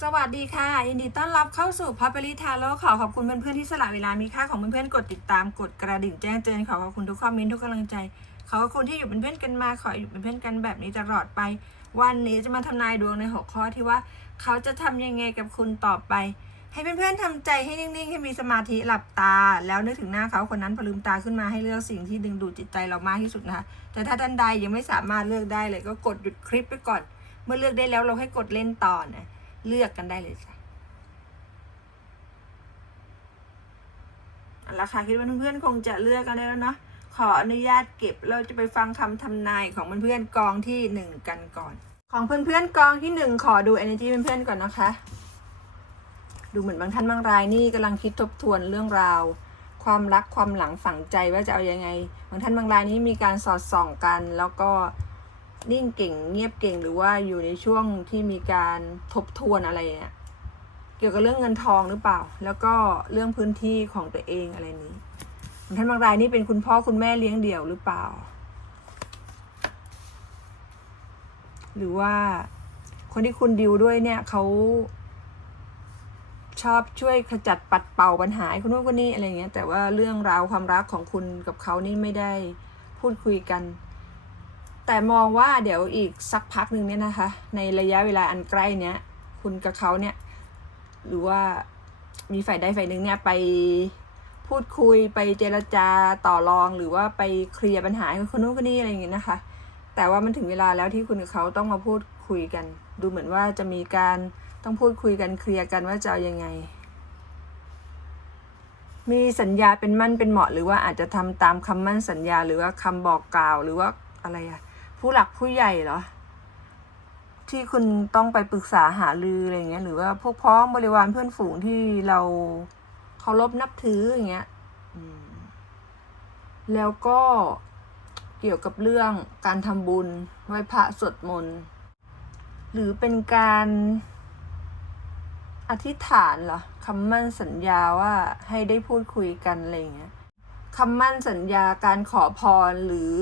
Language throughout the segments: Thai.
สวัสดีค่ะยินดีต้อนรับเข้าสู่พับเปอรี่ทาโร่ขอขอบคุณเพื่อนๆที่สละเวลามีค่าของเพื่อนๆกดติดตามกดกระดิ่งแจ้งเตือนขอขอบคุณทุกคอมเมนต์ทุกกำลังใจขอขอบคุณที่อยู่เป็นเพื่อนกันมาขออยู่เป็นเพื่อนกันแบบนี้ตลอดไป วันนี้จะมาทำนายดวงในหัวข้อที่ว่า เขาจะทำยังไงกับคุณต่อไป ให้เพื่อนๆทำใจให้นิ่งๆให้มีสมาธิหลับตา แล้วนึกถึงหน้าเขาคนนั้นพอลืมตาขึ้นมาให้เลือกสิ่งที่ดึงดูดจิตใจเรามากที่สุดนะคะแต่ถ้าท่านใดยังไม่สามารถเลือกได้เลยก็กดหยุดคลิปไปก่อน เมื่อเลือกได้แล้วเราให้กดเล่นต่อนะ เลือกกันได้เลยจ้ะเอาละค่ะคิดว่าเพื่อนๆคงจะเลือกกันได้แล้วเนาะขออนุญาตเก็บเราจะไปฟังคำทำนายของเพื่อนๆกองที่หนึ่งกันก่อน ของเพื่อนๆกองที่หนึ่งขอดู energy เพื่อนๆก่อนนะคะ ดูเหมือนบางท่านบางรายนี่กำลังคิดทบทวนเรื่องราว ความรักความหลังฝังใจว่าจะเอาอยังไง บางท่านบางรายนี้มีการสอดส่องกัน แล้วก็ นิ่งเก่งเงียบเก่งหรือว่าอยู่ในช่วงที่มีการทบทวนอะไรเนี่ยเกี่ยวกับเรื่องเงินทองหรือเปล่า แล้วก็เรื่องพื้นที่ของตัวเองอะไรนี้ท่านบางรายนี่เป็นคุณพ่อคุณแม่เลี้ยงเดี่ยวหรือเปล่า หรือว่าคนที่คุณดิวด้วยเนี่ยเขาชอบช่วยขจัดปัดเป่าปัญหาคนนู้นคนนี้อะไรเงี้ยแต่ว่าเรื่องราวความรักของคุณกับเขานี่ไม่ได้พูดคุยกัน แต่มองว่าเดี๋ยวอีกสักพักหนึ่งเนี่ยนะคะ ในระยะเวลาอันใกล้เนี้ย คุณกับเขาเนี่ย หรือว่ามีฝ่ายใดฝ่ายหนึ่งเนี่ยไปพูดคุยไปเจรจาต่อรองหรือว่าไปเคลียร์ปัญหาให้คนนู้นคนนี้อะไรอย่างเงี้ยนะคะ แต่ว่ามันถึงเวลาแล้วที่คุณกับเขาต้องมาพูดคุยกัน ดูเหมือนว่าจะมีการต้องพูดคุยกันเคลียร์กันว่าจะเอายังไง มีสัญญาเป็นมั่นเป็นเหมาะหรือว่าอาจจะทำตามคำมั่นสัญญาหรือว่าคำบอกกล่าวหรือว่าอะไรอะ ผู้หลักผู้ใหญ่เหรอ ที่คุณต้องไปปรึกษาหารืออะไรเงี้ย หรือว่าพวกพ้องบริวารเพื่อนฝูงที่เราเคารพนับถืออย่างเงี้ยแล้วก็เกี่ยวกับเรื่องการทำบุญไหว้พระสวดมนต์หรือเป็นการอธิษฐานเหรอคำมั่นสัญญาว่าให้ได้พูดคุยกันอะไรเงี้ยคำมั่นสัญญาการขอพรหรือ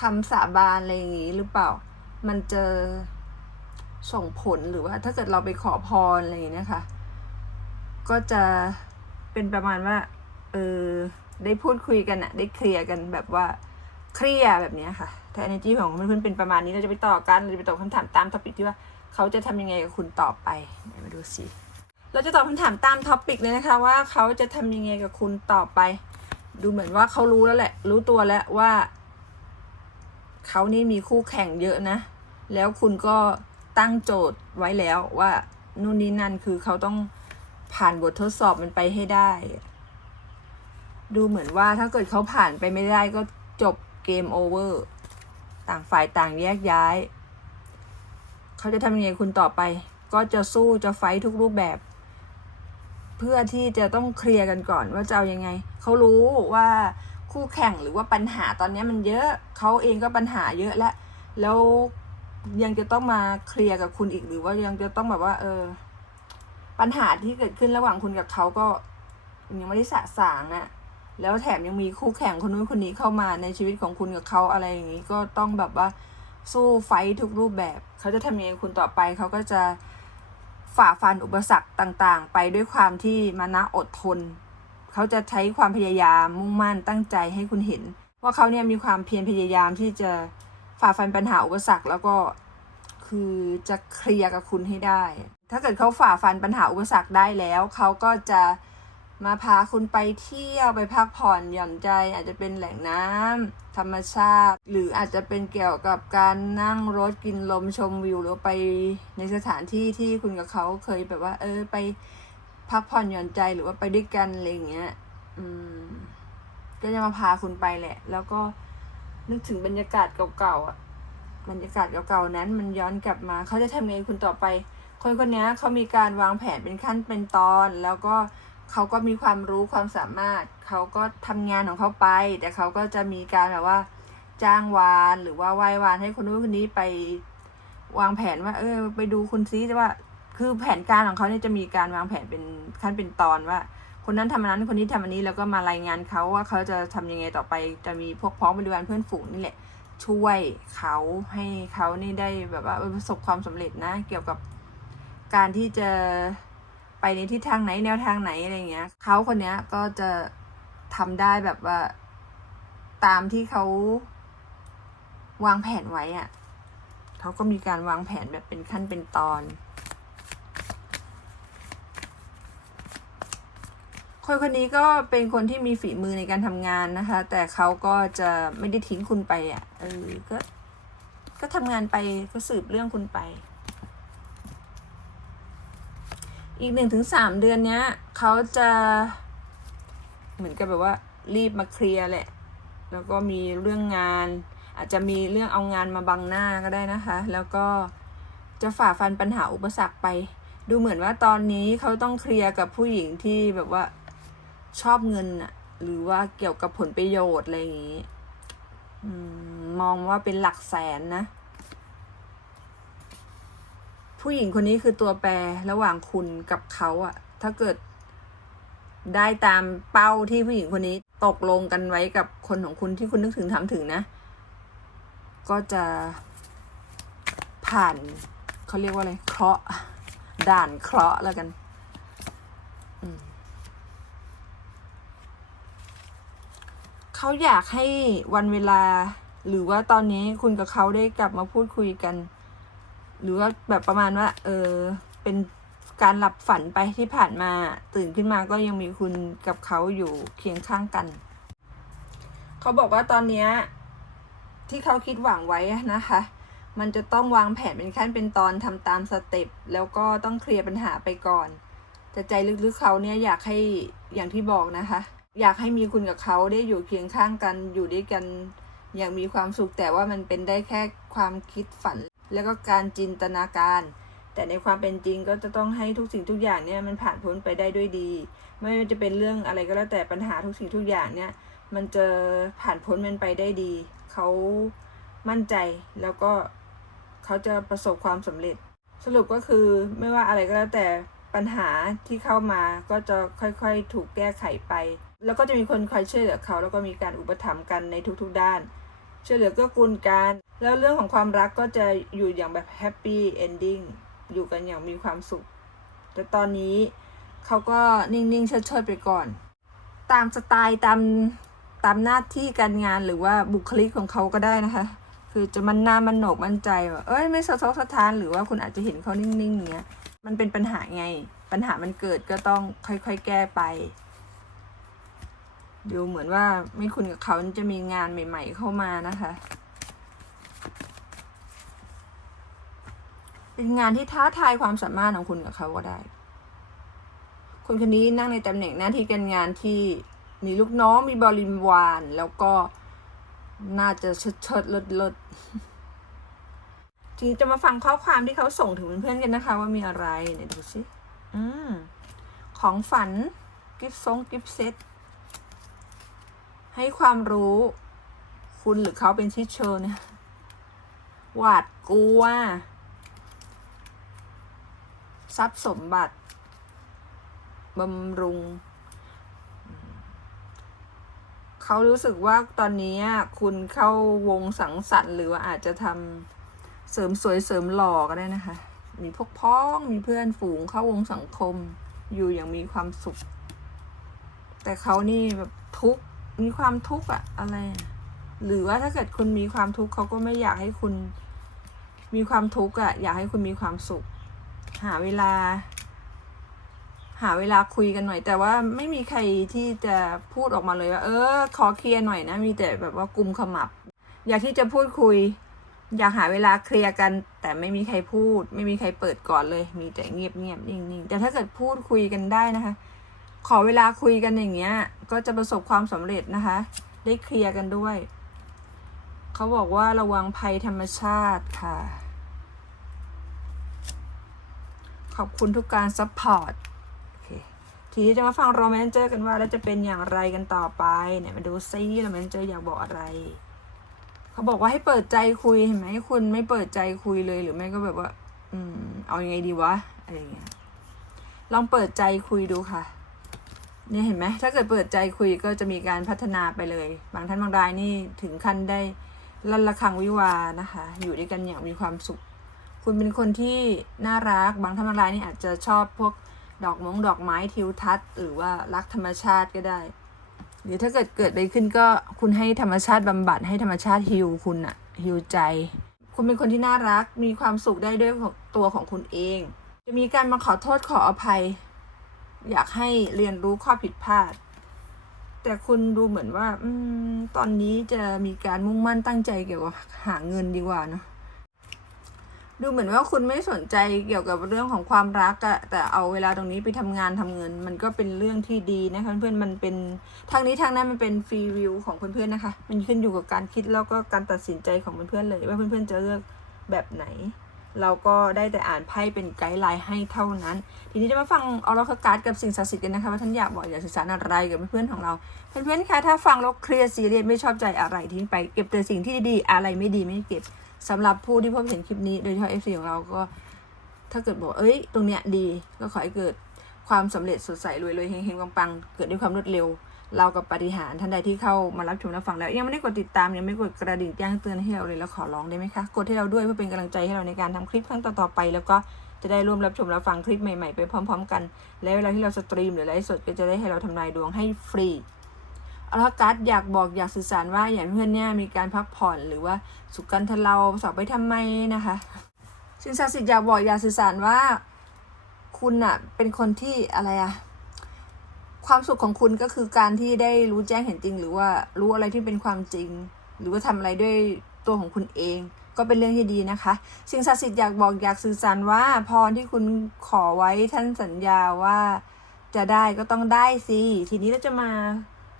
คำสาบานอะไรอย่างงี้หรือเปล่า มันจะส่งผลหรือว่า ถ้าเกิดเราไปขอพรอะไรอย่างเงี้ยค่ะก็จะเป็นประมาณว่า เออ ได้พูดคุยกันอะได้เคลียร์กันแบบว่าเคลียร์แบบเนี้ยค่ะ ถ้า energy ของเพื่อนๆเป็นประมาณนี้ เราจะไปต่อกัน เราจะไปตอบคำถามตามท็อปิกที่ว่าเขาจะทำยังไงกับคุณต่อไป มาดูสิ เราจะตอบคำถามตามท็อปิกเลยนะคะว่าเขาจะทำยังไงกับคุณต่อไป ดูเหมือนว่าเขารู้แล้วแหละ รู้ตัวแล้วว่า เขานี่มีคู่แข่งเยอะนะ แล้วคุณก็ตั้งโจทย์ไว้แล้วว่านู่นนี่นั่นคือเขาต้องผ่านบททดสอบมันไปให้ได้ ดูเหมือนว่าถ้าเกิดเขาผ่านไปไม่ได้ก็จบเกมโอเวอร์ ต่างฝ่ายต่างแยกย้าย เขาจะทำยังไงคุณต่อไป ก็จะสู้จะไฟทุกรูปแบบ เพื่อที่จะต้องเคลียร์กันก่อนว่าจะเอายังไง เขารู้ว่า คู่แข่งหรือว่าปัญหาตอนนี้มันเยอะเขาเองก็ปัญหาเยอะแล้วแล้วยังจะต้องมาเคลียร์กับคุณอีกหรือว่ายังจะต้องแบบว่า เออ ปัญหาที่เกิดขึ้นระหว่างคุณกับเขาก็ยังไม่ได้สะสางอะ่ะแล้วแถมยังมีคู่แข่งคนนู้นคนนี้เข้ามาในชีวิตของคุณกับเขาอะไรอย่างนี้ก็ต้องแบบว่าสู้ไฟทุกรูปแบบ เขาจะทำยังไงคุณต่อไป เขาก็จะฝ่าฟันอุปสรรคต่างๆ ไปด้วยความที่มานะอดทน เขาจะใช้ความพยายามมุ่งมั่นตั้งใจให้คุณเห็น ว่าเขาเนี่ยมีความเพียรพยายามที่จะฝ่าฟันปัญหาอุปสรรคแล้วก็คือจะเคลียร์กับคุณให้ได้ ถ้าเกิดเขาฝ่าฟันปัญหาอุปสรรคได้แล้ว เขาก็จะมาพาคุณไปเที่ยวไปพักผ่อนหย่อนใจ อาจจะเป็นแหล่งน้ำธรรมชาติ หรืออาจจะเป็นเกี่ยวกับการนั่งรถกินลมชมวิวหรือไปในสถานที่ที่คุณกับเขาเคยแบบว่า เออไป พักผ่อนหย่อนใจหรือว่าไปด้วยกันอะไรอย่างเงี้ย อืม ก็จะมาพาคุณไปแหละ แล้วก็นึกถึงบรรยากาศเก่าๆอะ บรรยากาศเก่าๆนั้น มันย้อนกลับมา เขาจะทำไงคุณต่อไป คนคนนี้เขามีการวางแผนเป็นขั้นเป็นตอน แล้วก็เขาก็มีความรู้ความสามารถ เขาก็ทำงานของเขาไป แต่เขาก็จะมีการแบบว่า จ้างวานหรือว่าไหว้วานให้คนนู้นคนนี้ไปวางแผนว่า เออ ไปดูคุณซิว่า คือแผนการของเขาเนี่ยจะมีการวางแผนเป็นขั้นเป็นตอนว่า คนนั้นทำอันนั้นคนนี้ทำอันนี้แล้วก็มารายงานเขาว่าเขาจะทำยังไงต่อไปจะมีพวกพ้องบริวารเพื่อนฝูงนี่แหละ ช่วยเขาให้เขานี่ได้แบบว่าประสบความสำเร็จนะ เกี่ยวกับการที่จะไปในทิศทางไหนแนวทางไหนอะไรเงี้ยเขาคนเนี้ยก็จะทำได้แบบว่าตามที่เขาวางแผนไว้อะเขาก็มีการวางแผนแบบเป็นขั้นเป็นตอน คนคนนี้ก็เป็นคนที่มีฝีมือในการทำงานนะคะ แต่เขาก็จะไม่ได้ทิ้งคุณไปอะเออก็ก็ทำงานไปก็สืบเรื่องคุณไป อีกหนึ่งถึงสามเดือนเนี้ยเขาจะเหมือนกับแบบว่า รีบมาเคลียร์แหละ แล้วก็มีเรื่องงาน อาจจะมีเรื่องเอางานมาบังหน้าก็ได้นะคะ แล้วก็จะฝ่าฟันปัญหาอุปสรรคไป ดูเหมือนว่าตอนนี้เขาต้องเคลียร์กับผู้หญิงที่แบบว่า ชอบเงินอะหรือว่าเกี่ยวกับผลประโยชน์อะไรอย่างนี้มมองว่าเป็นหลักแสนนะ ผู้หญิงคนนี้คือตัวแปรระหว่างคุณกับเขาอะถ้าเกิดได้ตามเป้าที่ผู้หญิงคนนี้ตกลงกันไว้กับคนของคุณที่คุณนึกถึงทำถึงนะ ก็จะผ่านเขาเรียกว่าอะไรเคราะห์ด่านเคราะห์แล้วกัน อืม เขาอยากให้วันเวลา หรือว่าตอนนี้คุณกับเขาได้กลับมาพูดคุยกัน หรือว่าแบบประมาณว่า เออ เป็นการหลับฝันไปที่ผ่านมาตื่นขึ้นมาก็ยังมีคุณกับเขาอยู่เคียงข้างกัน เขาบอกว่าตอนนี้ที่เขาคิดหวังไว้นะคะ มันจะต้องวางแผนเป็นขั้นเป็นตอนทำตามสเต็ปแล้วก็ต้องเคลียร์ปัญหาไปก่อนแต่ใจลึกๆเขาเนี่ยอยากให้อย่างที่บอกนะคะ อยากให้มีคุณกับเขาได้อยู่เคียงข้างกันอยู่ด้วยกันอย่างมีความสุขแต่ว่ามันเป็นได้แค่ความคิดฝัน แล้วก็การจินตนาการ แต่ในความเป็นจริงก็จะต้องให้ทุกสิ่งทุกอย่างเนี่ยมันผ่านพ้นไปได้ด้วยดี ไม่ว่าจะเป็นเรื่องอะไรก็แล้วแต่ปัญหาทุกสิ่งทุกอย่างเนี่ยมันจะผ่านพ้นมันไปได้ดี เขามั่นใจแล้วก็เขาจะประสบความสำเร็จ สรุปก็คือไม่ว่าอะไรก็แล้วแต่ปัญหาที่เข้ามาก็จะค่อยๆ ถูกแก้ไขไป แล้วก็จะมีคนคอยช่วยเหลือเขา แล้วก็มีการอุปถัมภ์กันในทุกๆด้าน ช่วยเหลือเก็กูลกัน แล้วเรื่องของความรักก็จะอยู่อย่างแบบแฮปปี้เอนดิ้งอยู่กันอย่างมีความสุข แต่ตอนนี้เขาก็นิ่งๆเชิดๆไปก่อน ตามสไตล์ตามตามหน้าที่การงานหรือว่าบุคลิกของเขาก็ได้นะคะ คือจะมันหน้ามันโหนกมันใจว่าเอ้ยไม่สะทกสะท้านหรือว่าคุณอาจจะเห็นเขานิ่งๆอย่างเงี้ยมันเป็นปัญหาไง ปัญหามันเกิดก็ต้องค่อยๆ แก้ไป ดูเหมือนว่าไม่คุณกับเขาจะมีงานใหม่ ๆ เข้ามานะคะ เป็นงานที่ท้าทายความสามารถของคุณกับเขาก็ได้ คนคนนี้นั่งในตำแหน่งหน้าที่การงานที่มีลูกน้องมีบริวารแล้วก็น่าจะเชิดเชิดเลิศเลิศทีนี้จะมาฟังข้อความที่เขาส่งถึงเพื่อนๆกันนะคะ ว่ามีอะไรเนี่ยดูสิอืมของฝันกิฟต์ซงกิฟต์เซต ให้ความรู้ คุณหรือเขาเป็นทิชเชอร์เนี่ย หวาดกลัว ทรัพย์สมบัติ บำรุง เขารู้สึกว่าตอนนี้คุณเข้าวงสังสรรค์ หรือว่าอาจจะทำเสริมสวยเสริมหล่อก็ได้นะคะ มีพวกพ้อง มีเพื่อนฝูงเข้าวงสังคม อยู่อย่างมีความสุข แต่เขานี่แบบทุกข์ มีความทุกข์อะอะไร หรือว่าถ้าเกิดคุณมีความทุกข์เขาก็ไม่อยากให้คุณ มีความทุกข์อะอยากให้คุณมีความสุข หาเวลา หาเวลาคุยกันหน่อย แต่ว่าไม่มีใครที่จะพูดออกมาเลยว่าเออ ขอเคลียร์หน่อยนะ มีแต่แบบว่ากุมขมับ อยากที่จะพูดคุย อยากหาเวลาเคลียร์กัน แต่ไม่มีใครพูด ไม่มีใครเปิดก่อนเลย มีแต่เงียบเงียบๆนิ่งๆแต่ถ้าเกิดพูดคุยกันได้นะคะ ขอเวลาคุยกันอย่างเงี้ย ก็จะประสบความสำเร็จนะคะ ได้เคลียร์กันด้วย เขาบอกว่าระวังภัยธรรมชาติค่ะ ขอบคุณทุกการซัพพอร์ตโอเคทีนี้จะมาฟังโรแมนเจอร์กันว่าแล้วจะเป็นอย่างไรกันต่อไปเนี่ยมาดูซิโรแมนเจอร์อยากบอกอะไร เขาบอกว่าให้เปิดใจคุยเห็นไหมคุณไม่เปิดใจคุยเลยหรือไม่ก็แบบว่า อืม เอายังไงดีวะอะไรเงี้ยลองเปิดใจคุยดูค่ะ เนี่ยเห็นไหมถ้าเกิดเปิดใจคุยก็จะมีการพัฒนาไปเลย บางท่านบางรายนี่ถึงขั้นได้ลั่นระฆังวิวานะคะ อยู่ด้วยกันอย่างมีความสุข คุณเป็นคนที่น่ารัก บางท่านบางรายนี่อาจจะชอบพวกดอกมงดอกไม้ทิวทัศน์ หรือว่ารักธรรมชาติก็ได้ หรือถ้าเกิดเกิดอะไรขึ้นก็คุณให้ธรรมชาติบำบัดให้ธรรมชาติฮิวคุณอะฮิวใจ คุณเป็นคนที่น่ารักมีความสุขได้ด้วยตัวของคุณเอง จะมีการมาขอโทษขออภัย อยากให้เรียนรู้ข้อผิดพลาด แต่คุณดูเหมือนว่าอืมตอนนี้จะมีการมุ่งมั่นตั้งใจเกี่ยวกับหาเงินดีกว่าเนอะดูเหมือนว่าคุณไม่สนใจเกี่ยวกับเรื่องของความรักอะแต่เอาเวลาตรงนี้ไปทำงานทำเงิน มันก็เป็นเรื่องที่ดีนะคะเพื่อนๆมันเป็นทางนี้ทางนั้นมันเป็นฟรีวิวของเพื่อนๆนะคะ มันขึ้นอยู่กับการคิดแล้วก็การตัดสินใจของเพื่อนๆเลย ว่าเพื่อนๆจะเลือกแบบไหน เราก็ได้แต่อ่านไพ่เป็นไกด์ไลน์ให้เท่านั้น ทีนี้จะมาฟังออร์คการ์ดกับสิ่งศักดิ์สิทธิ์กันนะคะว่าท่านอยากบอกอยากสื่อสารอะไรกับเพื่อนๆของเรา เพื่อนๆคะถ้าฟังแล้วเครียดซีเรียสไม่ชอบใจอะไรทิ้งไปเก็บแต่สิ่งที่ดีอะไรไม่ดีไม่เก็บสำหรับผู้ที่พบเห็นคลิปนี้โดยเฉพาะเอฟซีของเราก็ถ้าเกิดบอกเอ้ย ตรงเนี้ยดีก็ขอให้เกิดความสำเร็จสดใสรวยๆเฮงๆปังๆเกิดด้วยความรวดเร็ว เรากับปฏิหารท่านใดที่เข้ามารับชมรับฟังแล้ว ยังไม่ได้กดติดตามยังไม่กดกระดิ่งแจ้งเตือนให้เราเลยแล้วขอร้องได้ไหมคะกดให้เราด้วยเพื่อเป็นกำลังใจให้เราในการทำคลิปครั้งต่อๆไป แล้วก็จะได้ร่วมรับชมรับฟังคลิปใหม่ ๆ ไปพร้อม ๆ กัน แล้วเวลาที่เราสตรีมหรือไลฟ์สดก็จะได้ให้เราทำนายดวงให้ฟรีอละกัสอยากบอกอยากสื่อสารว่าอย่างเพื่อนเนี่ยมีการพักผ่อนหรือว่าสุขกันทะเราสอบไปทำไมนะคะสิ่งศักดิ์สิทธิ์อยากบอกอยากสื่อสารว่า คุณอะเป็นคนที่อะไรอะ ความสุขของคุณก็คือการที่ได้รู้แจ้งเห็นจริง หรือว่ารู้อะไรที่เป็นความจริง หรือว่าทำอะไรด้วยตัวของคุณเอง ก็เป็นเรื่องที่ดีนะคะ สิ่งศักดิ์สิทธิ์อยากบอกอยากสื่อสารว่าพรที่คุณขอไว้ท่านสัญญาว่าจะได้ก็ต้องได้สิทีนี้เราจะมา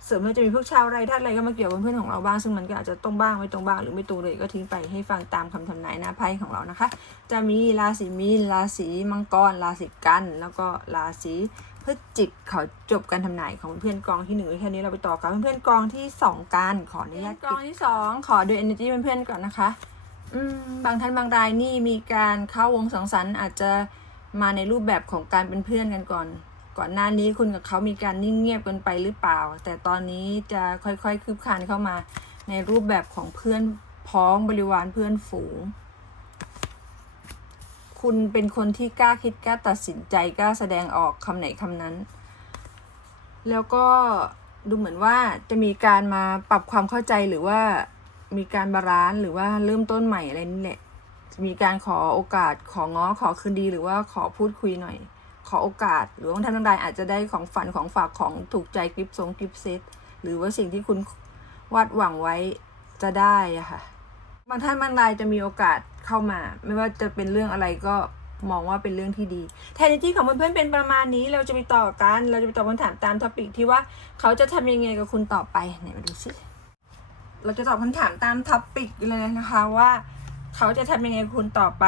เสริมเราจะมีพวกชาวไรท่านอะไรก็มาเกี่ยวกับเพื่อนของเราบ้างซึ่งมันก็อาจจะตรงบ้างไม่ตรงบ้างหรือไม่ตรงเลยก็ทิ้งไปให้ฟังตามคำทำนายหน้าไพ่ของเรานะคะ จะมีราศีมีนราศีมังกรราศีกัน แล้วก็ราศี พฤศจิกขอจบการทำนายของเพื่อนกองที่หนึ่งไว้แค่นี้เราไปต่อกับเพื่อนกองที่สองกันขออนุญาตกองที่สองขอดู energy เพื่อนๆก่อนนะคะ อืมบางท่านบางรายนี่มีการเข้าวงสังสรรค์อาจจะมาในรูปแบบของการเป็นเพื่อนกันก่อน ก่อนหน้านี้คุณกับเขามีการนิ่งเงียบกันไปหรือเปล่า แต่ตอนนี้จะค่อยๆคืบคลานเข้ามาในรูปแบบของเพื่อนพ้องบริวารเพื่อนฝูง คุณเป็นคนที่กล้าคิดกล้าตัดสินใจกล้าแสดงออกคำไหนคำนั้น แล้วก็ดูเหมือนว่าจะมีการมาปรับความเข้าใจหรือว่ามีการบาลานซ์หรือว่าเริ่มต้นใหม่อะไรนี่แหละจะมีการขอโอกาสของง้อขอคืนดีหรือว่าขอพูดคุยหน่อย ขอโอกาส หรือบางท่านบางรายอาจจะได้ของฝันของฝากของถูกใจกิฟต์ทรงกิฟต์เซตหรือว่าสิ่งที่คุณวาดหวังไว้จะได้อะค่ะบางท่านบางรายจะมีโอกาส เข้ามา ไม่ว่าจะเป็นเรื่องอะไรก็มองว่าเป็นเรื่องที่ดี แทนที่ของเพื่อนๆเป็นประมาณนี้ เราจะไปต่อกัน เราจะไปตอบคำถามตามท็อปิกที่ว่าเขาจะทำยังไงกับคุณต่อไปไหนมาดูสิเราจะตอบคำถามตามท็อปิกเลยนะคะว่า เขาจะทำยังไงคุณต่อไป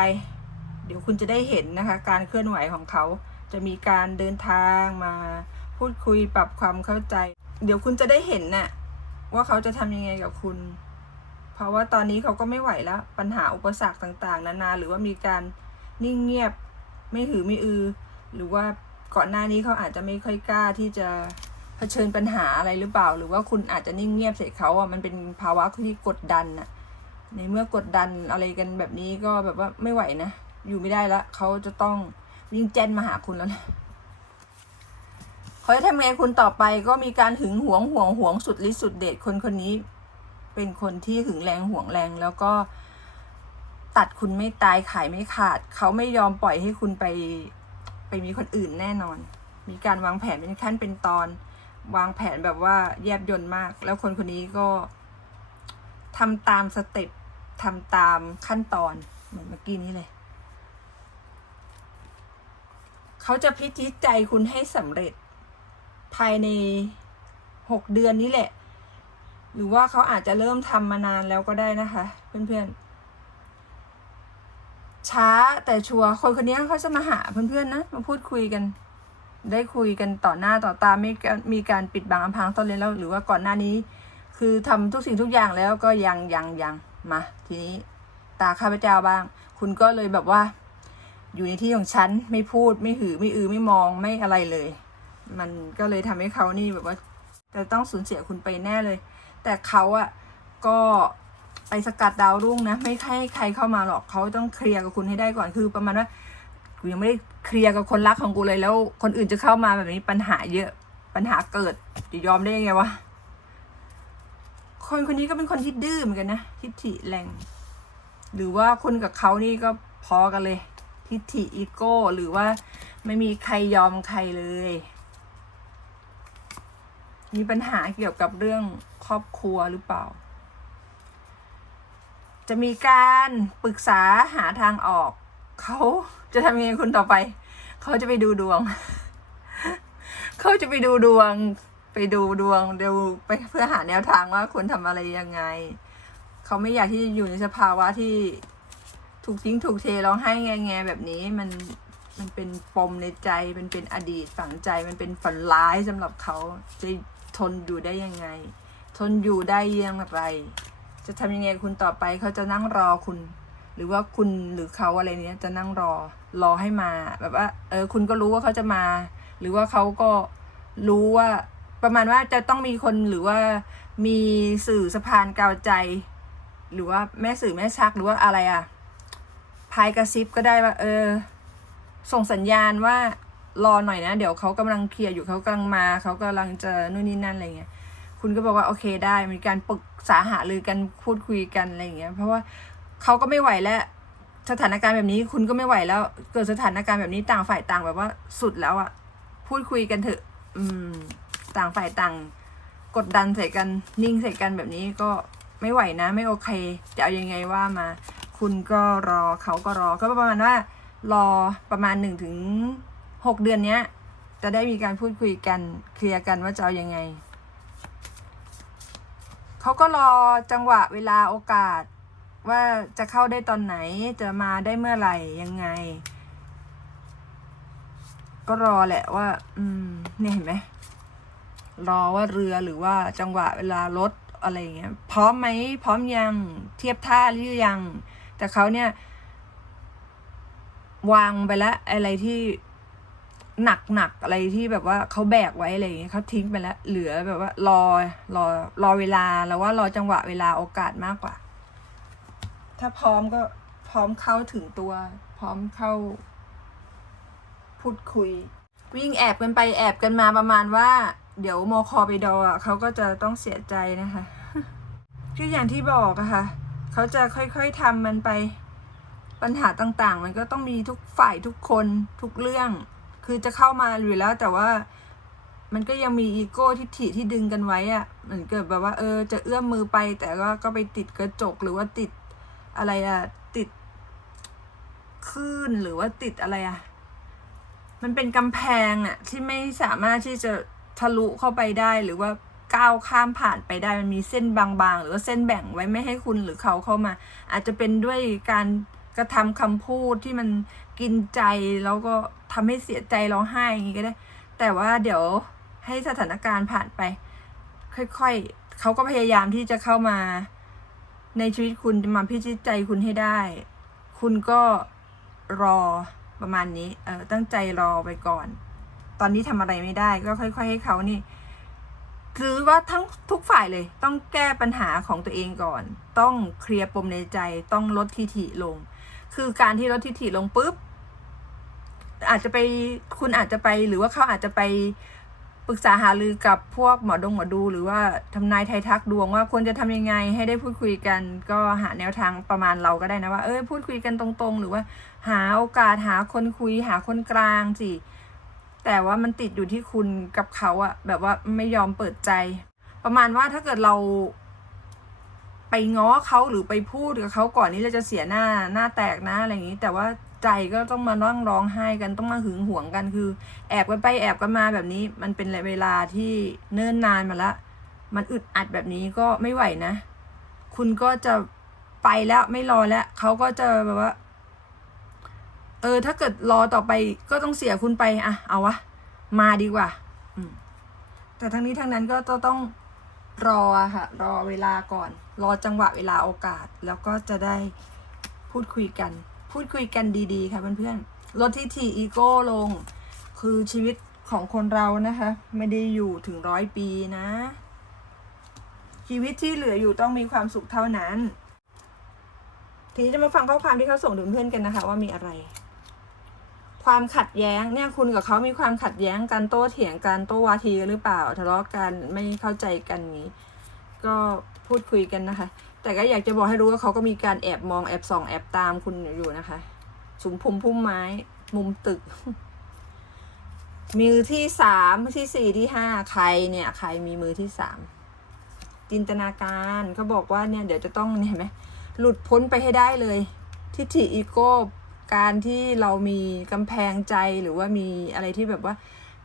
เดี๋ยวคุณจะได้เห็นนะคะ การเคลื่อนไหวของเขา จะมีการเดินทางมาพูดคุยปรับความเข้าใจ เดี๋ยวคุณจะได้เห็นน่ะว่าเขาจะทำยังไงกับคุณ เพราะว่าตอนนี้เขาก็ไม่ไหวแล้ว ปัญหาอุปสรรคต่างๆ นานา หรือว่ามีการนิ่งเงียบไม่หือไม่อือ หรือว่าก่อนหน้านี้เขาอาจจะไม่ค่อยกล้าที่จะเผชิญปัญหาอะไรหรือเปล่า หรือว่าคุณอาจจะนิ่งเงียบใส่เขาอะมันเป็นภาวะที่กดดันน่ะในเมื่อกดดันอะไรกันแบบนี้ก็แบบว่าไม่ไหวนะอยู่ไม่ได้ละเขาจะต้องวิ่งแจนมาหาคุณแล้วนะเขาจะทำไงคุณต่อไปก็มีการหึงหวงห่วงห่วงสุดฤทธิ์สุดเดชคนคนนี้ เป็นคนที่หึงแรงห่วงแรงแล้วก็ตัดคุณไม่ตายขายไม่ขาด เขาไม่ยอมปล่อยให้คุณไปไปมีคนอื่นแน่นอน มีการวางแผนเป็นขั้นเป็นตอน วางแผนแบบว่าแยบยนต์มาก แล้วคนคนนี้ก็ทำตามสเต็ปทำตามขั้นตอนเหมือนเมื่อกี้นี้เลยเขาจะพิจิตใจคุณให้สำเร็จ ภายในหกเดือนนี้แหละ หรือว่าเขาอาจจะเริ่มทำมานานแล้วก็ได้นะคะ เพื่อนๆ ช้าแต่ชัวร์คนคนนี้เขาจะมาหาเพื่อนๆนะมาพูดคุยกัน ได้คุยกันต่อหน้าต่อตาไม่มีการปิดบังอำพรางตอนเรียนแล้วหรือว่าก่อนหน้านี้ คือทำทุกสิ่งทุกอย่างแล้วก็ยังยังยังมา ทีนี้ตาข้าพเจ้าบ้าง คุณก็เลยแบบว่า อยู่ในที่ของฉันไม่พูดไม่หือไม่อือไม่มองไม่อะไรเลย มันก็เลยทำให้เขานี่แบบว่าจะต้องสูญเสียคุณไปแน่เลย แต่เขาอะก็ไปสกัดดาวรุ่งนะ ไม่ให้ใครเข้ามาหรอกเขาต้องเคลียร์กับคุณให้ได้ก่อนคือประมาณว่ากูยังไม่ได้เคลียร์กับคนรักของกูเลยแล้ว คนอื่นจะเข้ามาแบบนี้ปัญหาเยอะปัญหาเกิดจะยอมได้ยังไงวะคนคนนี้ก็เป็นคนที่ดื้อเหมือนกันนะทิฐิแรงหรือว่าคุณกับเขานี่ก็พอกันเลย ทิฐิอีโก้ หรือว่าไม่มีใครยอมใครเลย มีปัญหาเกี่ยวกับเรื่องครอบครัวหรือเปล่า จะมีการปรึกษาหาทางออก เขาจะทำยังไงคุณต่อไป เขาจะไปดูดวง เขาจะไปดูดวง ไปดูดวงเดี๋ยวไปเพื่อหาแนวทางว่าควรทำอะไรยังไง เขาไม่อยากที่จะอยู่ในสภาวะที่ถูกทิ้งถูกเทร้องไห้แงแงแบบนี้มันมันเป็นปมในใจมันเป็นอดีตฝังใจมันเป็นฝันร้ายสำหรับเขาจะ ทนอยู่ได้ยังไง ทนอยู่ได้ยังไร จะทำยังไงคุณต่อไปเขาจะนั่งรอคุณ หรือว่าคุณหรือเขาอะไรเนี้ยจะนั่งรอรอให้มา แบบว่า เออ คุณก็รู้ว่าเขาจะมา หรือว่าเขาก็รู้ว่า ประมาณว่าจะต้องมีคนหรือว่ามีสื่อสะพานกาวใจ หรือว่าแม่สื่อแม่ชักหรือว่าอะไรอะพายกระซิบก็ได้ว่า เออ ส่งสัญญาณว่า รอหน่อยนะ เดี๋ยวเขากำลังเคลียร์อยู่เขากำลังมาเขากำลังจะนู่นนี่นั่นอะไรเงี้ยคุณก็บอกว่าโอเคได้มีการปรึกษาหารือกันพูดคุยกันอะไรเงี้ยเพราะว่าเขาก็ไม่ไหวแล้วสถานการณ์แบบนี้คุณก็ไม่ไหวแล้ว เกิดสถานการณ์แบบนี้ต่างฝ่ายต่างแบบว่าสุดแล้วอะพูดคุยกันเถอะ อืม ต่างฝ่ายต่าง กดดันใส่กันนิ่งใส่กันแบบนี้ก็ไม่ไหวนะ ไม่โอเค จะเอายังไงว่ามา คุณก็รอเขาก็รอก็ประมาณว่ารอประมาณหนึ่งถึง หกเดือนเนี้ย จะได้มีการพูดคุยกันเคลียร์กันว่าจะเอาอยังไงเขาก็รอจังหวะเวลาโอกาส ว่าจะเข้าได้ตอนไหนจะมาได้เมื่อไหร่ยังไง ก็รอแหละว่า อืมเนี่ยเห็นไหมรอว่าเรือหรือว่าจังหวะเวลารถอะไรเงี้ย พร้อมไหมพร้อมยังเทียบท่าหรือยัง แต่เขาเนี่ย วางไปแล้วอะไรที่ หนักหนักๆอะไรที่แบบว่าเขาแบกไว้อะไรอย่างเงี้ยเขาทิ้งไปแล้ว เหลือแบบว่ารอรอรอเวลาแล้วว่ารอจังหวะเวลาโอกาสมากกว่า ถ้าพร้อมก็พร้อมเข้าถึงตัว พร้อมเข้า พูดคุย วิ่งแอบกันไปแอบกันมาประมาณว่า เดี๋ยวโมคอไปดออะเขาก็จะต้องเสียใจนะคะคืออย่างที่บอกอะค่ะเขาจะค่อยๆทำมันไปปัญหาต่างๆ มันก็ต้องมีทุกฝ่ายทุกคนทุกเรื่อง คือจะเข้ามาอยู่แล้วแต่ว่ามันก็ยังมีอีโก้ทิฐิที่ดึงกันไว้อะเหมือนเกิดแบบว่าเออจะเอื้อมมือไป แต่ว่าก็ไปติดกระจกหรือว่าติดอะไรอะติดคลื่นหรือว่าติดอะไรอะมันเป็นกำแพงอะที่ไม่สามารถที่จะทะลุเข้าไปได้หรือว่าก้าวข้ามผ่านไปได้มันมีเส้นบางๆ หรือว่าเส้นแบ่งไว้ไม่ให้คุณหรือเขาเข้ามา อาจจะเป็นด้วยการ กระทำคำพูดที่มันกินใจแล้วก็ทำให้เสียใจร้องไห้อย่างนี้ก็ได้ แต่ว่าเดี๋ยวให้สถานการณ์ผ่านไป ค่อยๆเขาก็พยายามที่จะเข้ามาในชีวิตคุณมาพิชิตใจคุณให้ได้ คุณก็รอประมาณนี้ เออตั้งใจรอไปก่อน ตอนนี้ทำอะไรไม่ได้ก็ค่อย ๆ ให้เขานี่คือว่าทั้งทุกฝ่ายเลยต้องแก้ปัญหาของตัวเองก่อน ต้องเคลียร์ปมในใจ ต้องลดทิฐิลง คือการที่ลดทิฐิลงปุ๊บ อาจจะไปคุณอาจจะไปหรือว่าเขาอาจจะไปปรึกษาหารือกับพวกหมอดงหมอดู หรือว่าทำนายไทยทักดวงว่าควรจะทำยังไงให้ได้พูดคุยกัน ก็หาแนวทางประมาณเราก็ได้นะว่าเออพูดคุยกันตรงๆ หรือว่า หาโอกาสหาคนคุย หาคนกลางสิแต่ว่ามันติดอยู่ที่คุณกับเขาอะแบบว่าไม่ยอมเปิดใจ ประมาณว่าถ้าเกิดเรา ไปง้อเขาหรือไปพูดกับเขาก่อนนี้เราจะเสียหน้าหน้าแตกนะอะไรอย่างนี้ แต่ว่าใจก็ต้องมานั่งร้องไห้กันต้องมาหึงหวงกันคือ แอบกันไปแอบกันมาแบบนี้ มันเป็นเวลาที่เนิ่นนานมาละ มันอึดอัดแบบนี้ก็ไม่ไหวนะ คุณก็จะไปแล้วไม่รอแล้วเขาก็จะแบบว่า เออ ถ้าเกิดรอต่อไปก็ต้องเสียคุณไปอะเอาวะมาดีกว่าแต่ทั้งนี้ทั้งนั้นก็ต้องรอค่ะ รอเวลาก่อน รอจังหวะเวลาโอกาส แล้วก็จะได้พูดคุยกัน พูดคุยกันดีๆ ค่ะเพื่อนๆลดที่ทีอีโก้ลง คือชีวิตของคนเรานะคะ ไม่ได้อยู่ถึงร้อยปีนะ ชีวิตที่เหลืออยู่ต้องมีความสุขเท่านั้น ทีนี้จะมาฟังข้อความที่เขาส่งถึงเพื่อนกันนะคะ ว่ามีอะไร ความขัดแย้งเนี่ยคุณกับเขามีความขัดแย้งกันโต้เถียงกันโต้วาทีกันหรือเปล่า ทะเลาะกันไม่เข้าใจกันนี้ ก็ พูดคุยกันนะคะ แต่ก็อยากจะบอกให้รู้ว่าเขาก็มีการแอบมองแอบส่องแอบตามคุณอยู่นะคะสุมพุมพุ่มไม้ มุมตึก มือที่สามที่สี่ที่ห้าใครเนี่ย ใครมีมือที่สามจินตนาการเขาบอกว่าเนี่ยเดี๋ยวจะต้องเนี่ยเห็นไหมหลุดพ้นไปให้ได้เลย ทิฏฐิอีโก้การที่เรามีกำแพงใจหรือว่ามีอะไรที่แบบว่า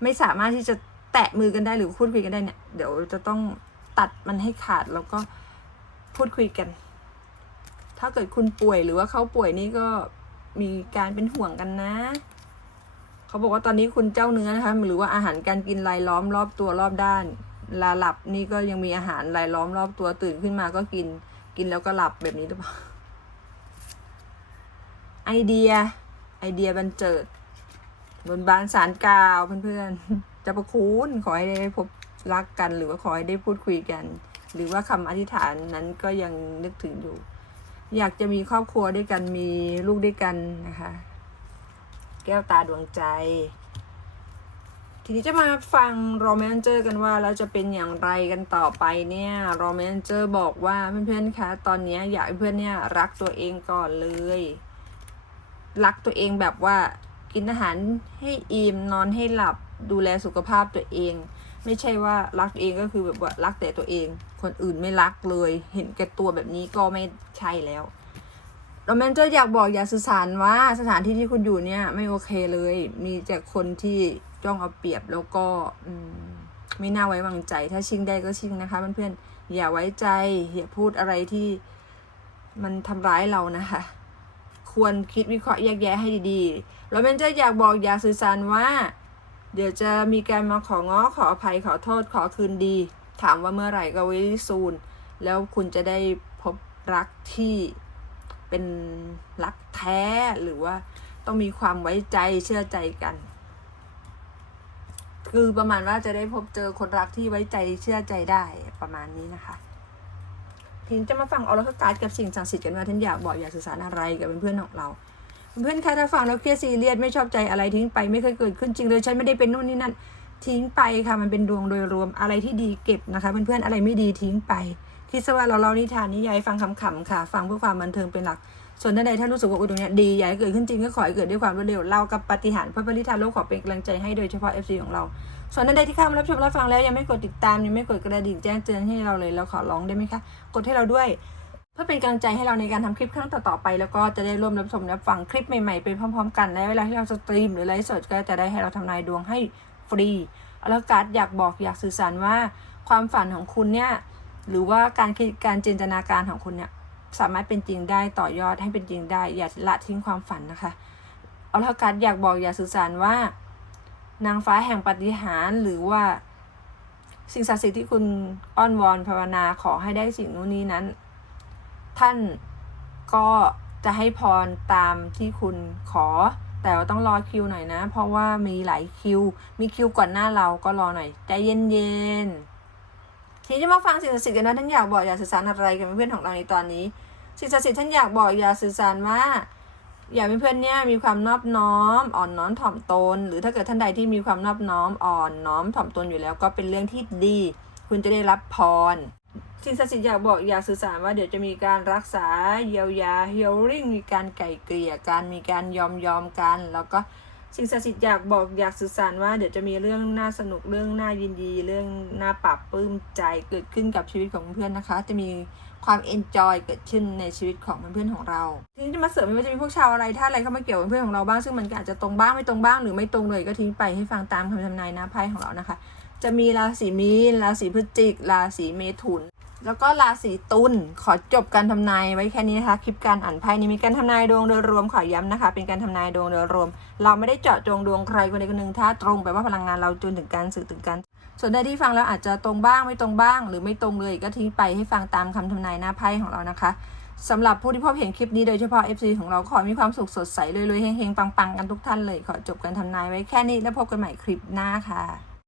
ไม่สามารถที่จะแตะมือกันได้หรือพูดคุยกันได้เนี่ย เดี๋ยวจะต้อง ตัดมันให้ขาดแล้วก็พูดคุยกัน ถ้าเกิดคุณป่วยหรือว่าเขาป่วยนี่ก็มีการเป็นห่วงกันนะ เขาบอกว่าตอนนี้คุณเจ้าเนื้อนะคะ หรือว่าอาหารการกินรายล้อมรอบตัวรอบด้านลาหลับนี่ก็ยังมีอาหารรายล้อมรอบตัวตื่นขึ้นมาก็กิน กินแล้วก็หลับแบบนี้หรือเปล่า ไอเดีย ไอเดียบันเจิดบนบานสารกล่าวเพื่อนๆจะประคุณขอให้ได้พบ รักกันหรือว่าขอให้ได้พูดคุยกัน หรือว่าคำอธิษฐานนั้นก็ยังนึกถึงอยู่ อยากจะมีครอบครัวด้วยกันมีลูกด้วยกันนะคะ แก้วตาดวงใจ ทีนี้จะมาฟังโรแมนเจอร์กันว่าเราจะเป็นอย่างไรกันต่อไปเนี่ยโรแมนเจอร์บอกว่าเพื่อนๆคะตอนนี้อยากให้เพื่อนเนี่ยรักตัวเองก่อนเลยรักตัวเองแบบว่ากินอาหารให้อิ่มนอนให้หลับดูแลสุขภาพตัวเอง ไม่ใช่ว่ารักเองก็คือแบบว่ารักแต่ตัวเอง คนอื่นไม่รักเลย เห็นแก่ตัวแบบนี้ก็ไม่ใช่แล้วโรแมนเจอร์อยากบอกอยากสื่อสารว่าสถานที่ที่คุณอยู่เนี่ย ไม่โอเคเลย มีแต่คนที่จ้องเอาเปรียบแล้วก็มไม่น่าไว้วางใจ ถ้าชิงได้ก็ชิงนะคะเพื่อนๆอย่าไว้ใจอย่าพูดอะไรที่มันทำร้ายเรานะคะ ควรคิดวิเคราะห์แยกแยะให้ดีๆโรแมนเจอร์อยากบอกอยากสื่อสารว่า เดี๋ยวจะมีการมาของ้อขออภัยขอโทษขอคืนดี ถามว่าเมื่อไหร่ก็วิซูนแล้วคุณจะได้พบรักที่เป็นรักแท้หรือว่าต้องมีความไว้ใจเชื่อใจกัน คือประมาณว่าจะได้พบเจอคนรักที่ไว้ใจเชื่อใจได้ประมาณนี้นะคะทีนี้จะมาฟังออร์การ์ดกับสิ่งศักดิ์สิทธิ์กันว่าท่านอยากบอกอยากสื่อสารอะไรกับเพื่อนๆของเรา เพื่อนคะถ้าฟังแล้วเครียดซีเรียสไม่ชอบใจอะไรทิ้งไปไม่เคยเกิดขึ้นจริงเลยฉันไม่ได้เป็นนู่นนี่นั่นทิ้งไปค่ะมันเป็นดวงโดยรวมอะไรที่ดีเก็บนะคะเพื่อนๆอะไรไม่ดีทิ้งไปคิดซะว่าเราเรานิทานนิยายฟังขำๆค่ะ ฟังเพื่อความบันเทิงเป็นหลัก ส่วนท่านใดถ้ารู้สึกว่าอุยตรงเนี้ยดีอยากให้เกิดขึ้นจริงก็ขอให้เกิดด้วยความรวดเร็วเรากับปฏิหารพระปริธานโลกขอเป็นกำลังใจให้โดยเฉพาะ FC ของเรา ส่วนท่านใดที่เข้ามารับชมรับฟังแล้วยังไม่กดติดตามยังไม่กดกระดิ่งแจ้งเตือนให้เราเลยเราขอร้องได้ไหมคะกดให้เราด้วย พื่อเป็นกำลังใจให้เราในการทำคลิปครั้งต่อๆไป แล้วก็จะได้ร่วมรับชมรับฟังคลิปใหม่ๆไปพร้อมๆ กันและเวลาที่เราสตรีมหรือไลฟ์สดก็จะได้ให้เราทำนายดวงให้ฟรีแล้วการ์ดอยากบอกอยากสื่อสารว่าความฝันของคุณเนี่ยหรือว่าการคิดการจินตนาการของคุณเนี่ยสามารถเป็นจริงได้ต่อยอดให้เป็นจริงได้ อย่าละทิ้งความฝันนะคะเอาละการ์ดอยากบอกอยากสื่อสารว่า นางฟ้าแห่งปฏิหารหรือว่า สิ่งศักดิ์สิทธิ์ที่คุณอ้อนวอนภาวนาขอให้ได้สิ่งนู้นนี้นั้น ท่านก็จะให้พรตามที่คุณขอ แต่ว่าต้องรอคิวหน่อยนะ เพราะว่ามีหลายคิว มีคิวก่อนหน้าเราก็รอหน่อยใจเย็นๆทีนี้จะมาฟังสิ่งศักดิ์สิทธิ์กันนะท่านอยากบอกอยากสื่อสารอะไรกับเพื่อนของเราในตอนนี้สิ่งศักดิ์สิทธิ์ท่านอยากบอกอยากสื่อสารว่าอยากให้เพื่อนเนี่ยมีความนอบน้อมอ่อนน้อมถ่อมตน หรือถ้าเกิดท่านใดที่มีความนอบน้อมอ่อนน้อมถ่อมตนอยู่แล้ว ก็เป็นเรื่องที่ดี คุณจะได้รับพร สิ่งศักดิ์สิทธิ์อยากบอกอยากสื่อสารว่าเดี๋ยวจะมีการรักษาเยียวยาเฮียริ่งมีการไก่เกลี่ยการมีการยอมยอมกัน แล้วก็สิ่งศักดิ์สิทธิ์อยากบอกอยากสื่อสารว่าเดี๋ยวจะมีเรื่องน่าสนุกเรื่องน่ายินดีเรื่องน่าปรับปลื้มใจเกิดขึ้นกับชีวิตของเพื่อนนะคะ จะมีความเอนจอยเกิดขึ้นในชีวิตของเพื่อนๆของเรา ทีนี้จะมาเสริมว่าจะมีพวกชาวอะไรท่าอะไรเข้ามาเกี่ยวกับเพื่อนของเราบ้างซึ่งมันอาจจะตรงบ้างไม่ตรงบ้างหรือไม่ตรงเลยก็ทิ้งไปให้ฟังตามคำทำนายน้าไพ่ของเรานะคะ จะมีราศีมีน ราศีพฤศจิก ราศีเมถุน แล้วก็ราศีตุล ขอจบการทำนายไว้แค่นี้นะคะ คลิปการอ่านไพ่นี้มีการทำนายดวงโดยรวมขอย้ำนะคะ เป็นการทำนายดวงโดยรวม เราไม่ได้เจาะจงดวงใครคนใดคนหนึ่งถ้าตรงไปว่าพลังงานเราจนถึงการสื่อถึงกันส่วนใดที่ฟังแล้วอาจจะตรงบ้างไม่ตรงบ้าง หรือไม่ตรงเลยก็ทิ้งไปให้ฟังตามคำทำนายหน้าไพ่ของเรานะคะสำหรับผู้ที่พบเห็นคลิปนี้โดยเฉพาะ FC ของเราขอมีความสุขสดใสเลยๆเฮงๆปังๆกันทุกท่านเลย ขอจบการทำนายไว้แค่นี้แล้วพบกันใหม่คลิปหน้าค่ะ